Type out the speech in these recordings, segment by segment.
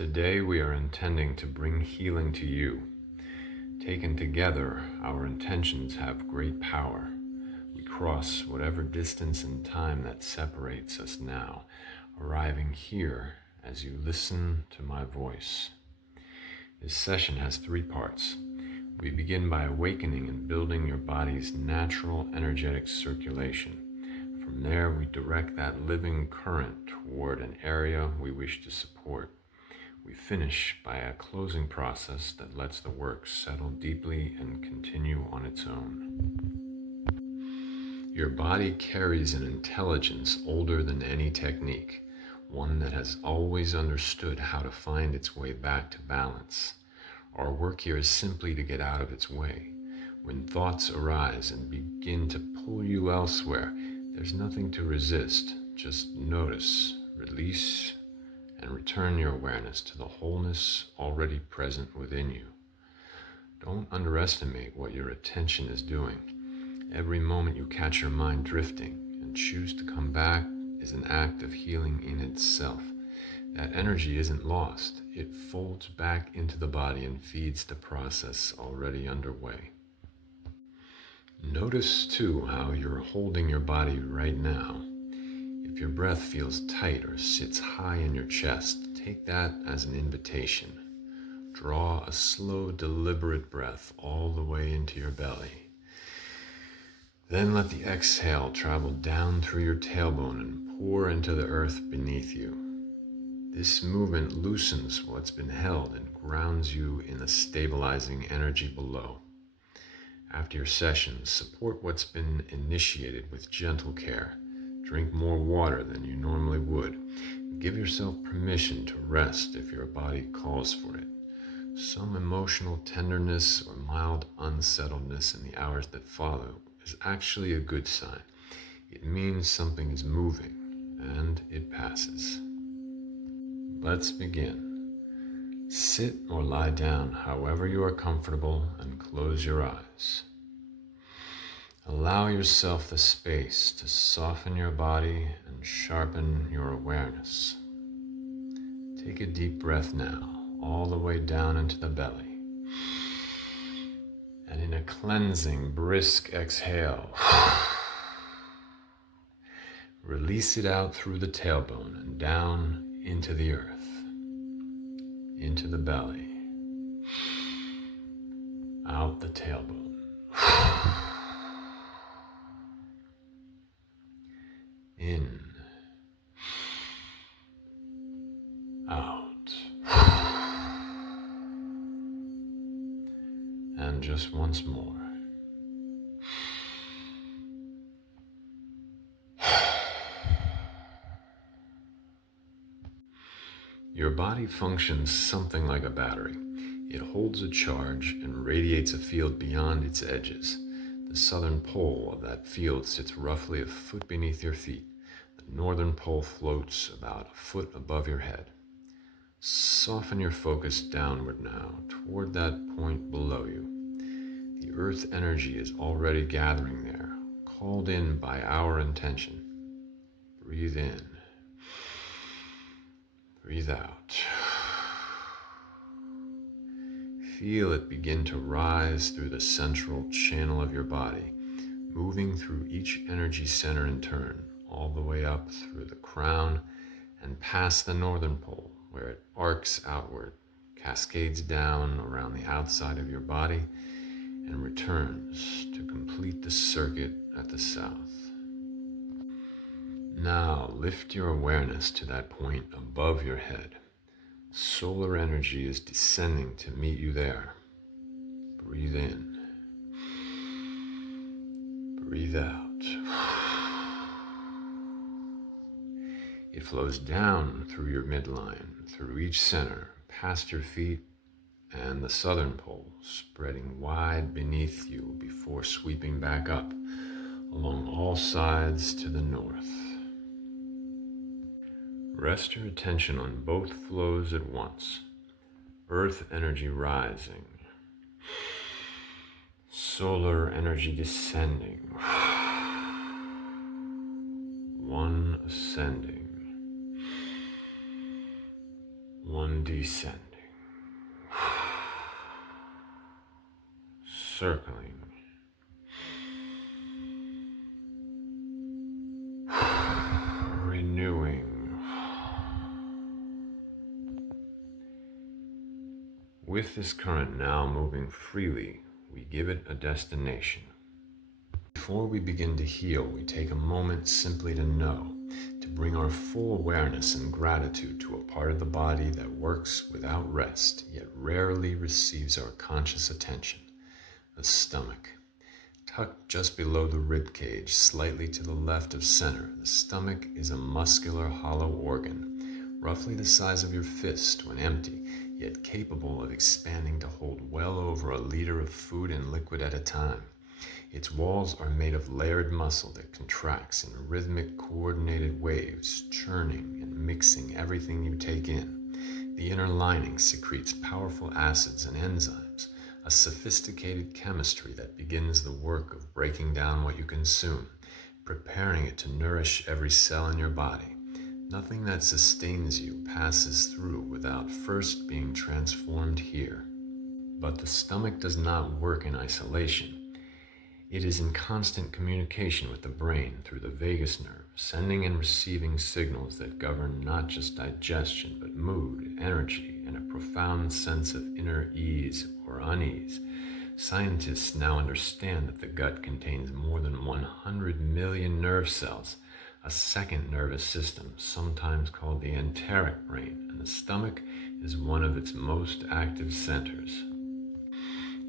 Today we are intending to bring healing to you. Taken together, our intentions have great power. We cross whatever distance and time that separates us now, arriving here as you listen to my voice. This session has 3 parts. We begin by awakening and building your body's natural energetic circulation. From there, we direct that living current toward an area we wish to support. We finish by a closing process that lets the work settle deeply and continue on its own. Your body carries an intelligence older than any technique, one that has always understood how to find its way back to balance. Our work here is simply to get out of its way. When thoughts arise and begin to pull you elsewhere, there's nothing to resist. Just notice, release, and return your awareness to the wholeness already present within you. Don't underestimate what your attention is doing. Every moment you catch your mind drifting and choose to come back is an act of healing in itself. That energy isn't lost. It folds back into the body and feeds the process already underway. Notice too how you're holding your body right now. If your breath feels tight or sits high in your chest, take that as an invitation. Draw a slow, deliberate breath all the way into your belly. Then let the exhale travel down through your tailbone and pour into the earth beneath you. This movement loosens what's been held and grounds you in the stabilizing energy below. After your session, support what's been initiated with gentle care. Drink more water than you normally would. Give yourself permission to rest if your body calls for it. Some emotional tenderness or mild unsettledness in the hours that follow is actually a good sign. It means something is moving, and it passes. Let's begin. Sit or lie down however you are comfortable and close your eyes. Allow yourself the space to soften your body and sharpen your awareness. Take a deep breath now, all the way down into the belly. And in a cleansing, brisk exhale, release it out through the tailbone and down into the earth, into the belly, out the tailbone. In, out, and just once more. Your body functions something like a battery. It holds a charge and radiates a field beyond its edges. The southern pole of that field sits roughly a foot beneath your feet. The northern pole floats about a foot above your head. Soften your focus downward now, toward that point below you. The earth energy is already gathering there, called in by our intention. Breathe in. Breathe out. Feel it begin to rise through the central channel of your body, moving through each energy center in turn, all the way up through the crown and past the northern pole, where it arcs outward, cascades down around the outside of your body, and returns to complete the circuit at the south. Now lift your awareness to that point above your head. Solar energy is descending to meet you there. Breathe in. Breathe out. It flows down through your midline, through each center, past your feet and the southern pole, spreading wide beneath you before sweeping back up along all sides to the north. Rest your attention on both flows at once. Earth energy rising. Solar energy descending. One ascending. One descending. Circling. Renewing. With this current now moving freely, we give it a destination. Before we begin to heal, we take a moment simply to know, to bring our full awareness and gratitude to a part of the body that works without rest, yet rarely receives our conscious attention, the stomach. Tucked just below the rib cage, slightly to the left of center, the stomach is a muscular hollow organ, roughly the size of your fist when empty, yet capable of expanding to hold well over a liter of food and liquid at a time. Its walls are made of layered muscle that contracts in rhythmic, coordinated waves, churning and mixing everything you take in. The inner lining secretes powerful acids and enzymes, a sophisticated chemistry that begins the work of breaking down what you consume, preparing it to nourish every cell in your body. Nothing that sustains you passes through without first being transformed here. But the stomach does not work in isolation. It is in constant communication with the brain through the vagus nerve, sending and receiving signals that govern not just digestion, but mood, energy, and a profound sense of inner ease or unease. Scientists now understand that the gut contains more than 100 million nerve cells, a second nervous system, sometimes called the enteric brain, and the stomach is one of its most active centers.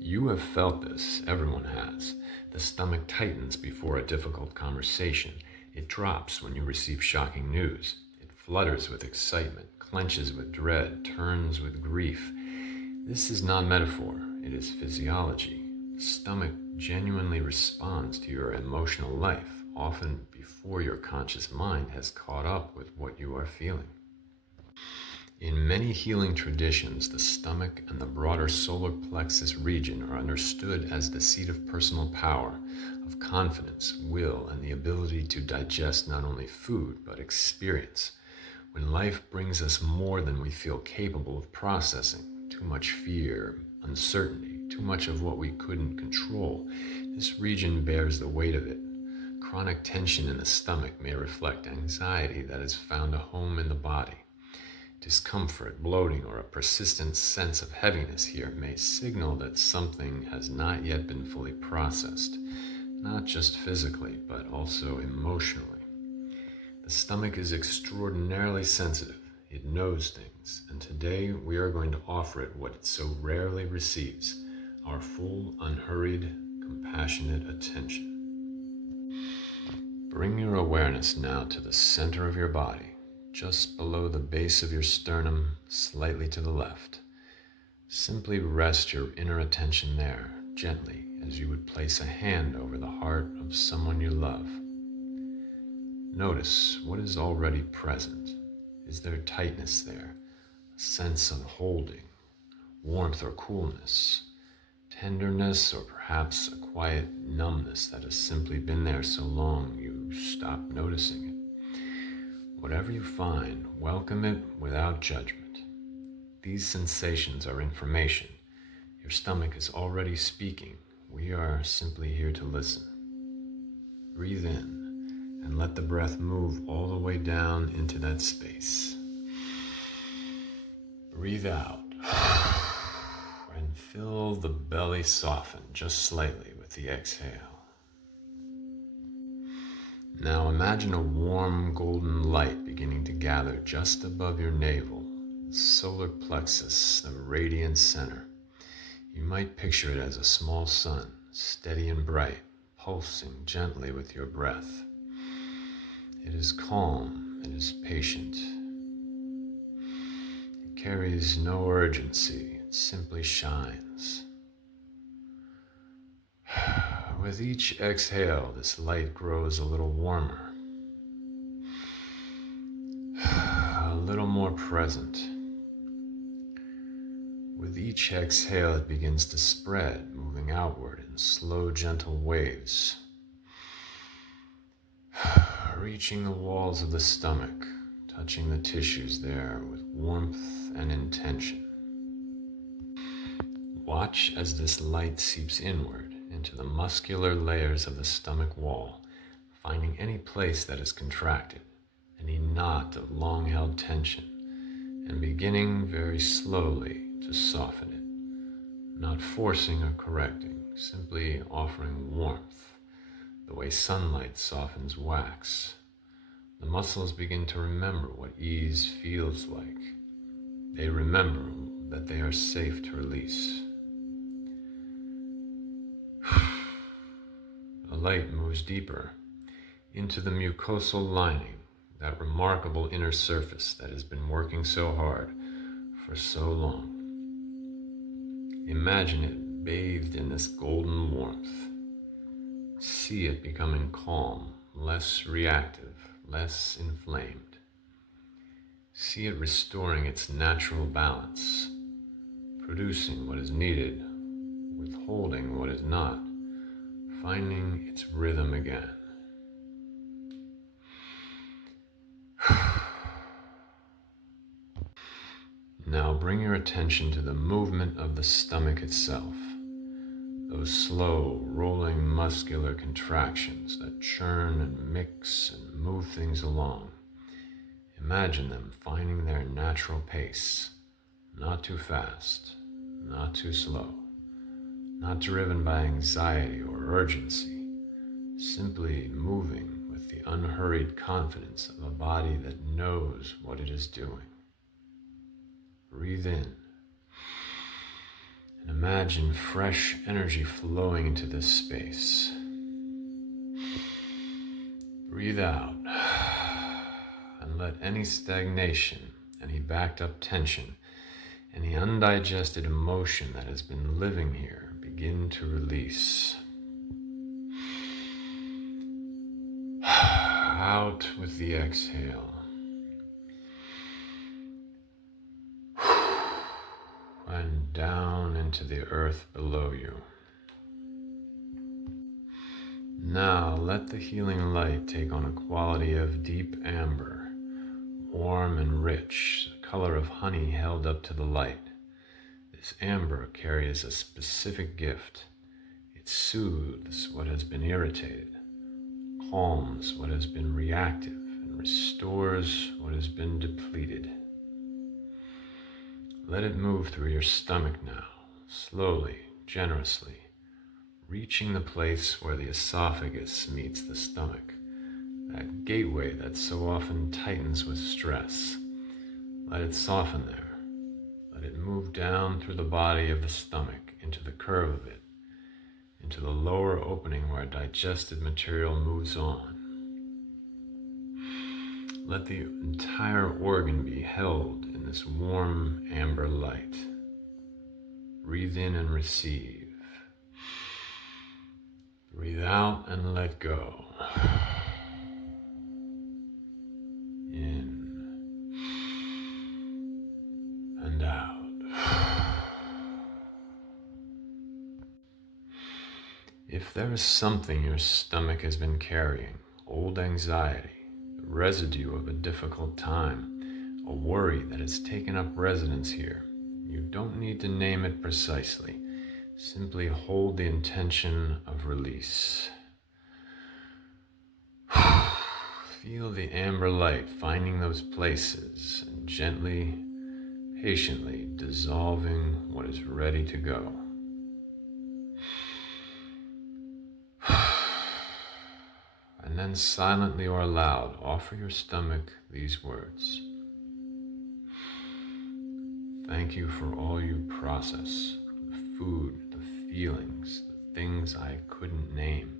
You have felt this, everyone has. The stomach tightens before a difficult conversation. It drops when you receive shocking news. It flutters with excitement, clenches with dread, turns with grief. This is not metaphor, it is physiology. The stomach genuinely responds to your emotional life, often before your conscious mind has caught up with what you are feeling. In many healing traditions, the stomach and the broader solar plexus region are understood as the seat of personal power, of confidence, will, and the ability to digest not only food, but experience. When life brings us more than we feel capable of processing, too much fear, uncertainty, too much of what we couldn't control, this region bears the weight of it. Chronic tension in the stomach may reflect anxiety that has found a home in the body. Discomfort, bloating, or a persistent sense of heaviness here may signal that something has not yet been fully processed, not just physically, but also emotionally. The stomach is extraordinarily sensitive. It knows things, and today we are going to offer it what it so rarely receives, our full, unhurried, compassionate attention. Bring your awareness now to the center of your body, just below the base of your sternum, slightly to the left. Simply rest your inner attention there, gently, as you would place a hand over the heart of someone you love. Notice what is already present. Is there tightness there? A sense of holding, warmth or coolness, tenderness, or perhaps a quiet numbness that has simply been there so long you stopped noticing it? Whatever you find, welcome it without judgment. These sensations are information. Your stomach is already speaking. We are simply here to listen. Breathe in and let the breath move all the way down into that space. Breathe out and feel the belly soften just slightly with the exhale. Now imagine a warm golden light beginning to gather just above your navel, the solar plexus, the radiant center. You might picture it as a small sun, steady and bright, pulsing gently with your breath. It is calm, it is patient. It carries no urgency, it simply shines. With each exhale, this light grows a little warmer, a little more present. With each exhale, it begins to spread, moving outward in slow, gentle waves, reaching the walls of the stomach, touching the tissues there with warmth and intention. Watch as this light seeps inward into the muscular layers of the stomach wall, finding any place that is contracted, any knot of long-held tension, and beginning very slowly to soften it, not forcing or correcting, simply offering warmth, the way sunlight softens wax. The muscles begin to remember what ease feels like. They remember that they are safe to release. The light moves deeper into the mucosal lining, that remarkable inner surface that has been working so hard for so long. Imagine it bathed in this golden warmth. See it becoming calm, less reactive, less inflamed. See it restoring its natural balance, producing what is needed, withholding what is not, finding its rhythm again. Now bring your attention to the movement of the stomach itself, those slow, rolling muscular contractions that churn and mix and move things along. Imagine them finding their natural pace, not too fast, not too slow, not driven by anxiety or urgency, simply moving with the unhurried confidence of a body that knows what it is doing. Breathe in and imagine fresh energy flowing into this space. Breathe out and let any stagnation, any backed up tension, any undigested emotion that has been living here begin to release. Out with the exhale. And down into the earth below you. Now let the healing light take on a quality of deep amber, warm and rich, the color of honey held up to the light. This amber carries a specific gift. It soothes what has been irritated, calms what has been reactive, and restores what has been depleted. Let it move through your stomach now, slowly, generously, reaching the place where the esophagus meets the stomach, that gateway that so often tightens with stress. Let it soften there. Let it move down through the body of the stomach, into the curve of it, into the lower opening where digested material moves on. Let the entire organ be held in this warm amber light. Breathe in and receive. Breathe out and let go. In and out. If there is something your stomach has been carrying, old anxiety, the residue of a difficult time, a worry that has taken up residence here, you don't need to name it precisely. Simply hold the intention of release. Feel the amber light finding those places and gently, patiently dissolving what is ready to go. And then silently or aloud, offer your stomach these words. Thank you for all you process, the food, the feelings, the things I couldn't name.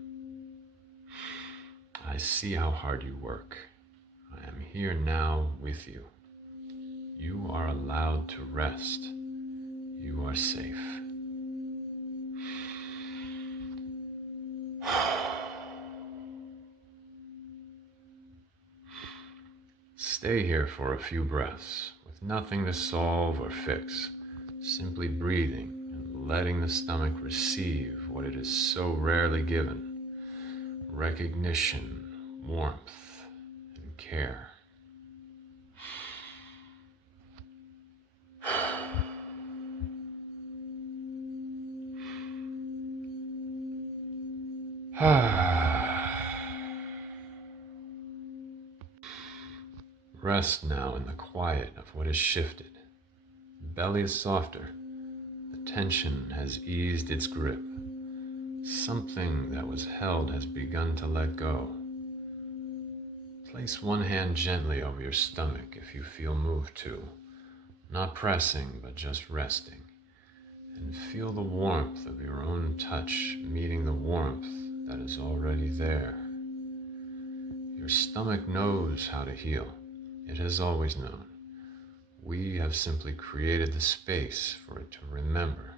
I see how hard you work. I am here now with you. You are allowed to rest. You are safe. Stay here for a few breaths, with nothing to solve or fix, simply breathing and letting the stomach receive what it is so rarely given: recognition, warmth, and care. Rest now in the quiet of what has shifted. The belly is softer. The tension has eased its grip. Something that was held has begun to let go. Place one hand gently over your stomach if you feel moved to, not pressing, but just resting. And feel the warmth of your own touch meeting the warmth that is already there. Your stomach knows how to heal. It has always known. We have simply created the space for it to remember.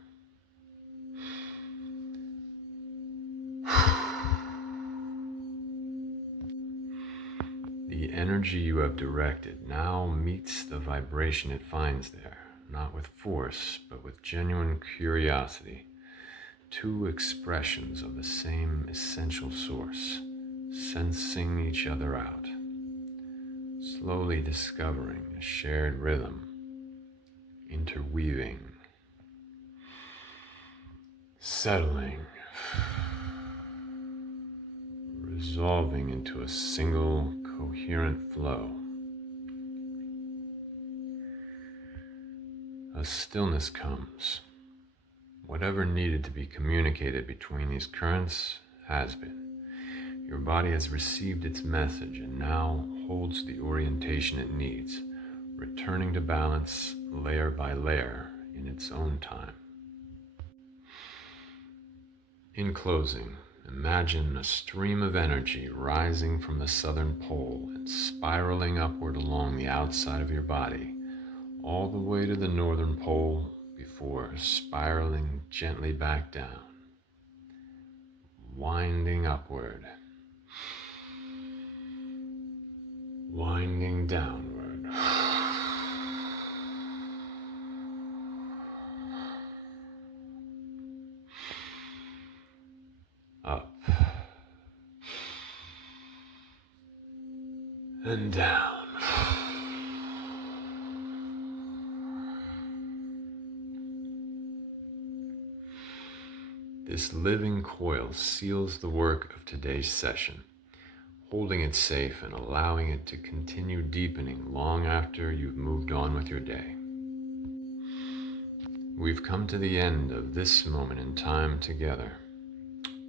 The energy you have directed now meets the vibration it finds there, not with force, but with genuine curiosity. Two expressions of the same essential source, sensing each other out, slowly discovering a shared rhythm, interweaving, settling, resolving into a single coherent flow. As stillness comes, whatever needed to be communicated between these currents has been. Your body has received its message and now holds the orientation it needs, returning to balance layer by layer in its own time. In closing, imagine a stream of energy rising from the southern pole and spiraling upward along the outside of your body, all the way to the northern pole before spiraling gently back down, winding upward, winding downward. Up and down. This living coil seals the work of today's session, holding it safe and allowing it to continue deepening long after you've moved on with your day. We've come to the end of this moment in time together.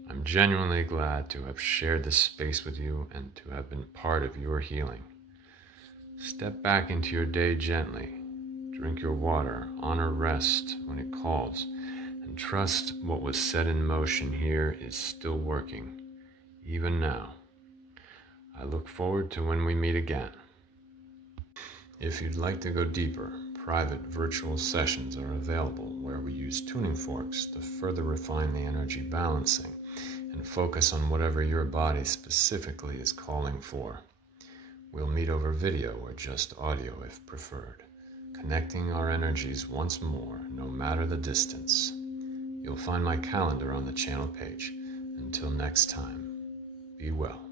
I'm genuinely glad to have shared this space with you and to have been part of your healing. Step back into your day gently, drink your water, honor rest when it calls, and trust what was set in motion here is still working, even now. I look forward to when we meet again. If you'd like to go deeper, private virtual sessions are available where we use tuning forks to further refine the energy balancing and focus on whatever your body specifically is calling for. We'll meet over video or just audio if preferred, connecting our energies once more, no matter the distance. You'll find my calendar on the channel page. Until next time, be well.